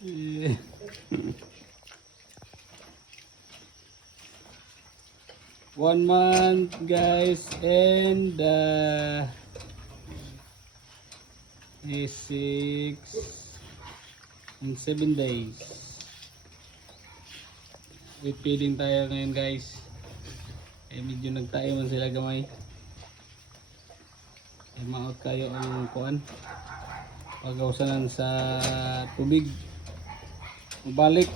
Eh. 1 month guys and 6 and 7 days. With feeding tayo ngayon guys. Medyo nagtayo man sila gamay. Maot kayo ang kuan. Pagawsanan sa tubig. Balik.